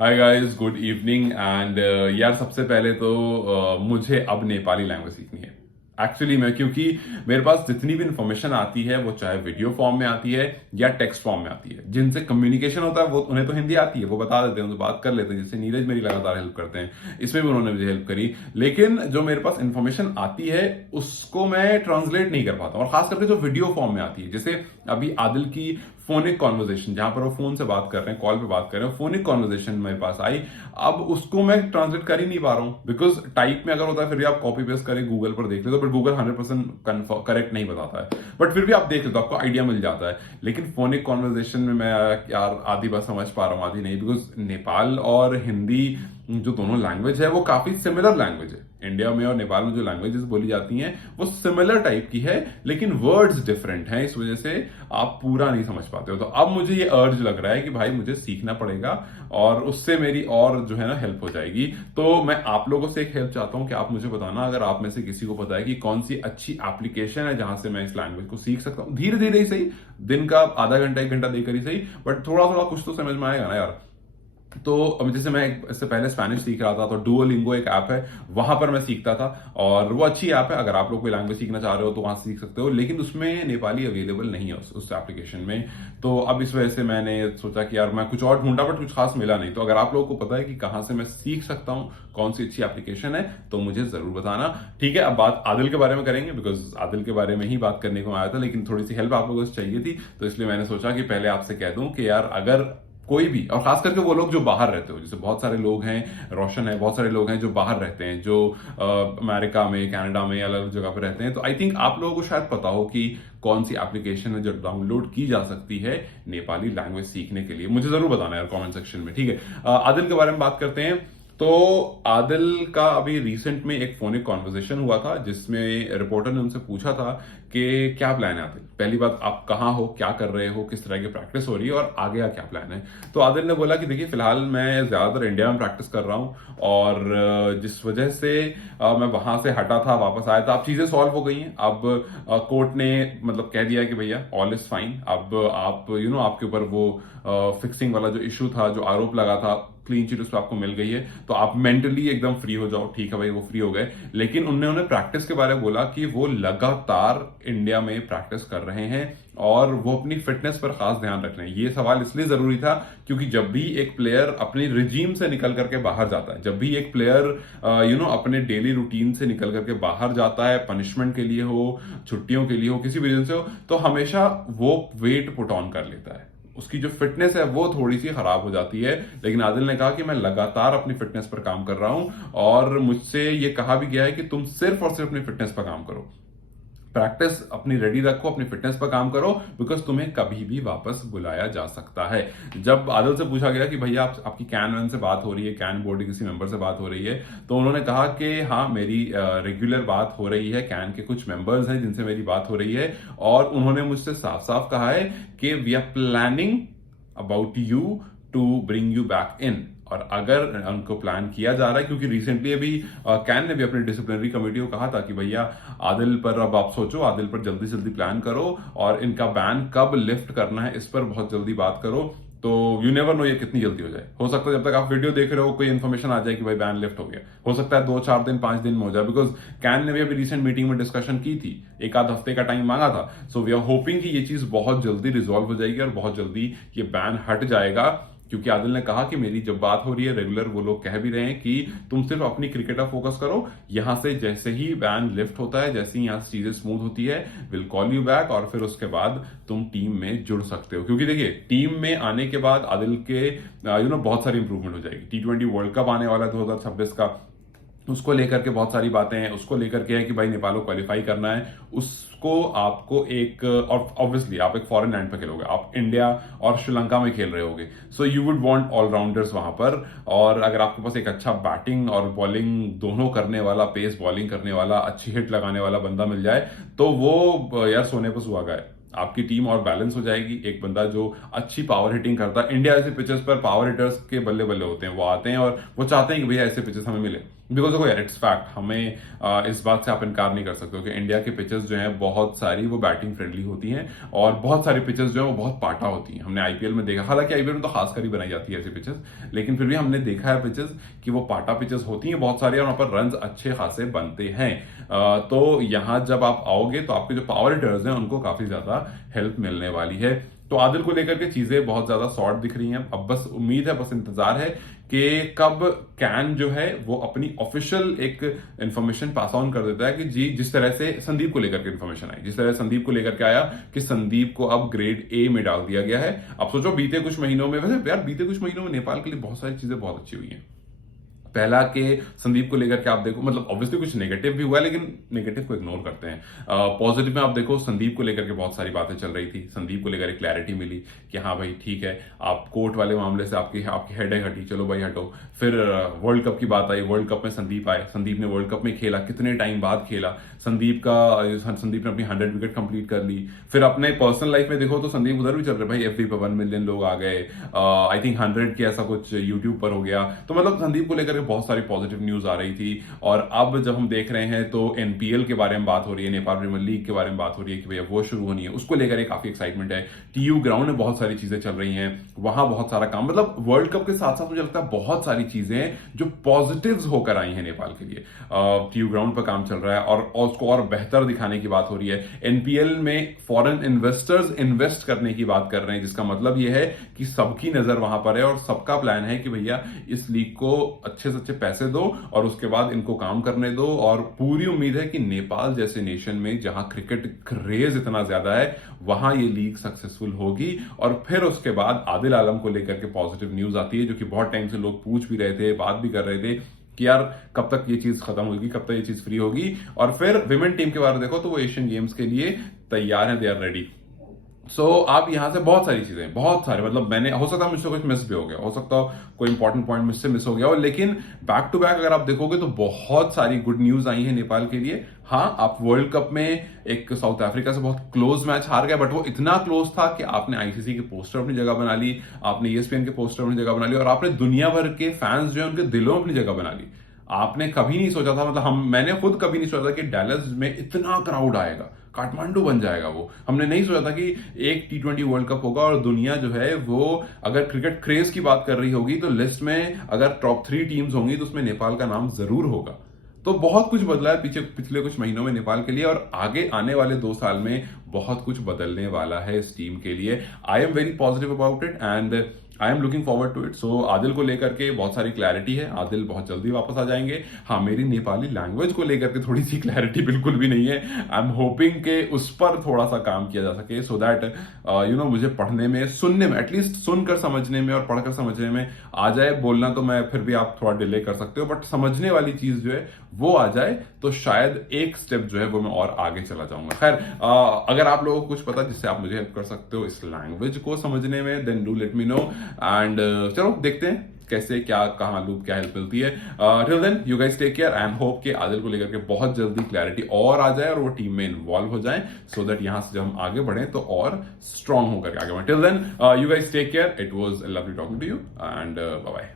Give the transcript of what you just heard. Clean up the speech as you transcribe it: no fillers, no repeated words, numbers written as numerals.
Hi guys, good evening and यार सबसे पहले तो मुझे अब नेपाली लैंग्वेज सीखनी है। एक्चुअली मैं क्योंकि मेरे पास जितनी भी इंफॉर्मेशन आती है वो चाहे वीडियो फॉर्म में आती है या टेक्स्ट फॉर्म में आती है, जिनसे कम्युनिकेशन होता है वो उन्हें तो हिंदी आती है, वो बता देते हैं, उनसे बात कर लेते हैं। जैसे नीरज मेरी लगातार हेल्प करते हैं, इसमें भी उन्होंने मुझे हेल्प करी। लेकिन जो मेरे पास इंफॉर्मेशन आती है उसको मैं ट्रांसलेट नहीं कर पाता, और खास करके जो वीडियो फॉर्म में आती है, जैसे अभी आदिल की फोनिक कॉन्वर्जेशन, जहां पर वो फोन से बात कर रहे हैं, कॉल पे बात कर रहे हैं, फोनिक कॉन्वर्जेशन मेरे पास आई। अब उसको मैं ट्रांसलेट कर ही नहीं पा रहा हूं, बिकॉज टाइप में अगर होता है फिर भी आप कॉपी पेस्ट करें, गूगल पर देख ले तो, बट गूगल 100% करेक्ट नहीं बताता है, बट फिर भी आप देख ले तो आपको आइडिया मिल जाता है। लेकिन फोनिक कॉन्वर्जेशन में मैं यार आधी बात समझ पा रहा हूँ, आधी नहीं, बिकॉज नेपाल और हिंदी जो दोनों लैंग्वेज है वो काफी सिमिलर लैंग्वेज है। इंडिया में और नेपाल में जो लैंग्वेजेस बोली जाती हैं वो सिमिलर टाइप की है, लेकिन वर्ड्स डिफरेंट हैं, इस वजह से आप पूरा नहीं समझ पाते हो। तो अब मुझे ये अर्ज लग रहा है कि भाई मुझे सीखना पड़ेगा, और उससे मेरी और जो है ना हेल्प हो जाएगी। तो मैं आप लोगों से एक हेल्प चाहता हूं कि आप मुझे बताना, अगर आप में से किसी को पता है कि कौन सी अच्छी एप्लीकेशन है जहां से मैं इस लैंग्वेज को सीख सकता हूँ, धीरे धीरे ही सही, दिन का आधा घंटा एक घंटा देकर ही सही, बट थोड़ा थोड़ा कुछ तो समझ में आएगा ना यार। तो अब जैसे मैं इससे पहले स्पेनिश सीख रहा था, तो डुओलिंगो एक ऐप है, वहां पर मैं सीखता था, और वो अच्छी ऐप है। अगर आप लोग कोई लैंग्वेज सीखना चाह रहे हो तो वहां सीख सकते हो, लेकिन उसमें नेपाली अवेलेबल नहीं है उस एप्लीकेशन में। तो अब इस वजह से मैंने सोचा कि यार मैं कुछ और ढूंढा, बट कुछ खास मिला नहीं। तो अगर आप लोगों को पता है कि कहां से मैं सीख सकता हूं, कौन सी अच्छी एप्लीकेशन है, तो मुझे जरूर बताना। ठीक है, अब बात आदिल के बारे में करेंगे, बिकॉज आदिल के बारे में ही बात करने को आया था, लेकिन थोड़ी सी हेल्प आप लोगों से चाहिए थी, तो इसलिए मैंने सोचा कि पहले आपसे कह दूं कि यार अगर कोई भी, और खास करके वो लोग जो बाहर रहते हो, जैसे बहुत सारे लोग हैं, रोशन है, बहुत सारे लोग हैं जो बाहर रहते हैं, जो अमेरिका में, कनाडा में, अलग अलग जगह पर रहते हैं, तो आई थिंक आप लोगों को शायद पता हो कि कौन सी एप्लीकेशन है जो डाउनलोड की जा सकती है नेपाली लैंग्वेज सीखने के लिए। मुझे जरूर बताना यार कमेंट सेक्शन में, ठीक है। आदिल के बारे में बात करते हैं। तो आदिल का अभी रिसेंट में एक फोनिक कॉन्वर्जेशन हुआ था, जिसमें रिपोर्टर ने उनसे पूछा था कि क्या प्लान है आदिल, पहली बात आप कहाँ हो, क्या कर रहे हो, किस तरह की प्रैक्टिस हो रही है, और आगे का क्या प्लान है। तो आदिल ने बोला कि देखिए फिलहाल मैं ज्यादातर इंडिया में प्रैक्टिस कर रहा हूँ, और जिस वजह से मैं वहां से हटा था, वापस आया था, अब चीजें सॉल्व हो गई हैं। अब कोर्ट ने मतलब कह दिया कि भैया ऑल इज फाइन, अब आप आपके ऊपर वो फिक्सिंग वाला जो इशू था, जो आरोप लगा था, क्लीन चिट उस पर आपको मिल गई है, तो आप मेंटली एकदम फ्री हो जाओ। ठीक है भाई, वो फ्री हो गए। लेकिन उन्होंने प्रैक्टिस के बारे में बोला कि वो लगातार इंडिया में प्रैक्टिस कर रहे हैं, और वो अपनी फिटनेस पर खास ध्यान रख रहे हैं। ये सवाल इसलिए जरूरी था क्योंकि जब भी एक प्लेयर अपनी रिजीम से निकल करके बाहर जाता है, जब भी एक प्लेयर अपने डेली रूटीन से निकल करके बाहर जाता है, पनिशमेंट के लिए हो, छुट्टियों के लिए हो, किसी भी रीजन से हो, तो हमेशा वो वेट पुट ऑन कर लेता है, उसकी जो फिटनेस है वो थोड़ी सी खराब हो जाती है। लेकिन आदिल ने कहा कि मैं लगातार अपनी फिटनेस पर काम कर रहा हूं, और मुझसे ये कहा भी गया है कि तुम सिर्फ और सिर्फ अपनी फिटनेस पर काम करो, प्रैक्टिस अपनी रेडी रखो, अपनी फिटनेस पर काम करो, बिकॉज तुम्हें कभी भी वापस बुलाया जा सकता है। जब आदिल से पूछा गया कि भैया आपकी कैन वन से बात हो रही है, कैन बोर्ड के किसी मेंबर से बात हो रही है, तो उन्होंने कहा कि हाँ मेरी रेगुलर बात हो रही है, कैन के कुछ मेंबर्स हैं जिनसे मेरी बात हो रही है, और उन्होंने मुझसे साफ साफ कहा है कि we are planning about you to bring you back in. और अगर उनको प्लान किया जा रहा है, क्योंकि रिसेंटली अभी कैन ने भी अपनी डिसिप्लिनरी कमेटी को कहा था कि भैया आदिल पर अब आप सोचो, आदिल पर जल्दी से जल्दी प्लान करो, और इनका बैन कब लिफ्ट करना है इस पर बहुत जल्दी बात करो। तो यू नेवर नो ये कितनी जल्दी हो जाए, हो सकता है जब तक आप वीडियो देख रहे हो कोई इन्फॉर्मेशन आ जाए कि भाई बैन लिफ्ट हो गया, हो सकता है 2-4 दिन 5 दिन में हो जाए, बिकॉज कैन ने भी अभी रिसेंट मीटिंग में डिस्कशन की थी, एक आध हफ्ते का टाइम मांगा था। सो वी आर होपिंग कि ये चीज बहुत जल्दी रिजॉल्व हो जाएगी और बहुत जल्दी ये बैन हट जाएगा, क्योंकि आदिल ने कहा कि मेरी जब बात हो रही है रेगुलर, वो लोग कह भी रहे हैं कि तुम सिर्फ अपनी क्रिकेट पर फोकस करो, यहां से जैसे ही बैन लिफ्ट होता है, जैसे ही यहां से चीजें स्मूथ होती है, विल कॉल यू बैक, और फिर उसके बाद तुम टीम में जुड़ सकते हो। क्योंकि देखिए टीम में आने के बाद आदिल के बहुत सारी इंप्रूवमेंट हो जाएगी। T20 वर्ल्ड कप आने वाला है 2026 का, उसको लेकर के बहुत सारी बातें हैं, उसको लेकर के है कि भाई नेपाल को क्वालिफाई करना है, उसको आपको एक, और ऑब्वियसली आप एक फॉरेन लैंड पर खेलोगे, आप इंडिया और श्रीलंका में खेल रहे होगे, so you would want allrounders वहां पर। और अगर आपके पास एक अच्छा बैटिंग और बॉलिंग दोनों करने वाला, पेस बॉलिंग करने वाला, अच्छी हिट लगाने वाला बंदा मिल जाए, तो वो यार सोने पर सुहागा है। आपकी टीम और बैलेंस हो जाएगी। एक बंदा जो अच्छी पावर हिटिंग करता है, इंडिया ऐसे पिचेस पर पावर हिटर्स के बल्ले बल्ले होते हैं, वो आते हैं और वो चाहते हैं कि भैया ऐसे पिचेस हमें मिले, बिकॉज देखो यार, इट्स फैक्ट, हमें इस बात से आप इनकार नहीं कर सकते हो कि इंडिया के पिचेस जो हैं बहुत सारी वो बैटिंग फ्रेंडली होती हैं, और बहुत सारी पिचेस जो है वो बहुत पाटा होती हैं। हमने आईपीएल में देखा, हालांकि आईपीएल में तो खासकर ही बनाई जाती है ऐसी पिचेस, लेकिन फिर भी हमने देखा है पिचेस कि वो पाटा पिचेस होती हैं बहुत सारी, और वहां पर रन अच्छे खासे बनते हैं। तो यहाँ जब आप आओगे तो आपके जो पावर हिटर्स हैं उनको काफी ज्यादा हेल्प मिलने वाली है। तो आदिल को लेकर के चीजें बहुत ज्यादा सॉर्ट दिख रही हैं। अब बस उम्मीद है, बस इंतजार है कि कब कैन जो है वो अपनी ऑफिशियल एक इंफॉर्मेशन पास ऑन कर देता है कि जी, जिस तरह से संदीप को लेकर के इंफॉर्मेशन आई, जिस तरह संदीप को लेकर के आया कि संदीप को अब ग्रेड ए में डाल दिया गया है। अब सोचो, बीते कुछ महीनों में, वैसे यार बीते कुछ महीनों में नेपाल के लिए बहुत सारी चीजें बहुत अच्छी हुई हैं। पहला के संदीप को लेकर के आप देखो, मतलब ऑब्वियसली कुछ नेगेटिव भी हुआ है, लेकिन नेगेटिव को इग्नोर करते हैं। पॉजिटिव में आप देखो, संदीप को लेकर के बहुत सारी बातें चल रही थी, संदीप को लेकर एक क्लैरिटी मिली कि हाँ भाई ठीक है, आप कोर्ट वाले मामले से आपकी आपकी हेडेक हटी, चलो भाई हटो। फिर वर्ल्ड कप की बात आई, वर्ल्ड कप में संदीप आए, संदीप ने वर्ल्ड कप में खेला, कितने टाइम बाद खेला, संदीप ने अपनी 100 विकेट कंप्लीट कर ली। फिर अपने पर्सनल लाइफ में देखो तो संदीप उधर भी चल रहे भाई, एफबी पे 1 मिलियन लोग आ गए, आई थिंक 100 के ऐसा कुछ यूट्यूब पर हो गया। तो मतलब संदीप को लेकर बहुत सारी पॉजिटिव न्यूज आ रही थी। और अब जब हम देख रहे हैं तो एनपीएल के बारे में बात हो रही है, नेपाल प्रीमियर लीग के बारे में बात हो रही है कि भैया वो शुरू होनी है, उसको लेकर काफी एक्साइटमेंट है। टीयू ग्राउंड में बहुत सारी चीजें चल रही हैं, वहां बहुत सारा काम, मतलब वर्ल्ड कप के साथ साथ मुझे लगता है बहुत सारी चीजें जो पॉजिटिव्स होकर आई हैं नेपाल के लिए। टीयू ग्राउंड पर काम चल रहा है, और उसको और बेहतर दिखाने की बात हो रही है। एनपीएल में फॉरेन इन्वेस्टर्स इन्वेस्ट करने की बात कर रहे हैं, जिसका मतलब यह है कि सबकी नजर वहां पर है, और सबका प्लान है कि भैया इस लीग को अच्छे से अच्छे पैसे दो और उसके बाद इनको काम करने दो। और पूरी उम्मीद है कि नेपाल जैसे नेशन में जहां क्रिकेट क्रेज इतना ज्यादा है, वहां ये लीग सक्सेसफुल होगी। और फिर उसके बाद आदिल आलम को लेकर के पॉजिटिव न्यूज आती है, जो कि बहुत टाइम से लोग पूछ भी रहे थे, बात भी कर रहे थे कि यार कब तक ये चीज खत्म होगी, कब तक ये चीज फ्री होगी। और फिर विमेन टीम के बारे में देखो तो वो एशियन गेम्स के लिए तैयार है, दे आर रेडी। सो आप यहां से बहुत सारी चीजें, बहुत सारे, मतलब मैंने, हो सकता है मुझसे कुछ मिस भी हो गया, हो सकता हो कोई इंपॉर्टेंट पॉइंट मुझसे मिस हो गया हो, लेकिन बैक टू बैक अगर आप देखोगे तो बहुत सारी गुड न्यूज आई है नेपाल के लिए। हाँ, आप वर्ल्ड कप में एक साउथ अफ्रीका से बहुत क्लोज मैच हार गए, बट वो इतना क्लोज था कि आपने आईसीसी के पोस्टर अपनी जगह बना ली, आपने ईएसपीएन के पोस्टर अपनी जगह बना ली, और आपने दुनिया भर के फैंस जो है उनके दिलों में अपनी जगह बना ली। आपने कभी नहीं सोचा था, मतलब मैंने खुद कभी नहीं सोचा था कि डैलस में इतना क्राउड आएगा, काठमांडू बन जाएगा वो। हमने नहीं सोचा था कि एक T20 वर्ल्ड कप होगा और दुनिया जो है वो, अगर क्रिकेट क्रेज की बात कर रही होगी तो लिस्ट में अगर टॉप 3 टीम्स होंगी तो उसमें नेपाल का नाम जरूर होगा। तो बहुत कुछ बदला है पिछले कुछ महीनों में नेपाल के लिए, और आगे आने वाले 2 साल में बहुत कुछ बदलने वाला है इस टीम के लिए। I am very positive about it and I am looking forward to it. So Adil को लेकर के बहुत सारी क्लैरिटी है, आदिल बहुत जल्दी वापस आ जाएंगे। हाँ, मेरी नेपाली लैंग्वेज को लेकर के थोड़ी सी क्लैरिटी बिल्कुल भी नहीं है। आई एम होपिंग के उस पर थोड़ा सा काम किया जा सके, सो दैट मुझे पढ़ने में, सुनने में, एटलीस्ट सुनकर समझने में और पढ़कर समझने में आ जाए। बोलना तो मैं फिर भी आप थोड़ा डिले कर सकते हो, बट समझने वाली चीज जो है वो आ जाए तो शायद एक स्टेप जो है वो मैं और आगे चला जाऊंगा। खैर, अगर आप लोगों को कुछ पता जिससे आप मुझे हेल्प कर सकते हो इस लैंग्वेज को समझने में, then do let me know. And चलो देखते हैं कैसे, क्या, कहां लूप, क्या हेल्प मिलती है। Till then you guys take care and hope कि आदिल को लेकर के बहुत जल्दी क्लैरिटी और आ जाए और वो टीम में इन्वॉल्व हो जाए, सो दैट यहां से जब हम आगे बढ़े तो और स्ट्रांग होकर आगे बढ़े। Till then you guys take care, it was lovely talking to you and bye bye.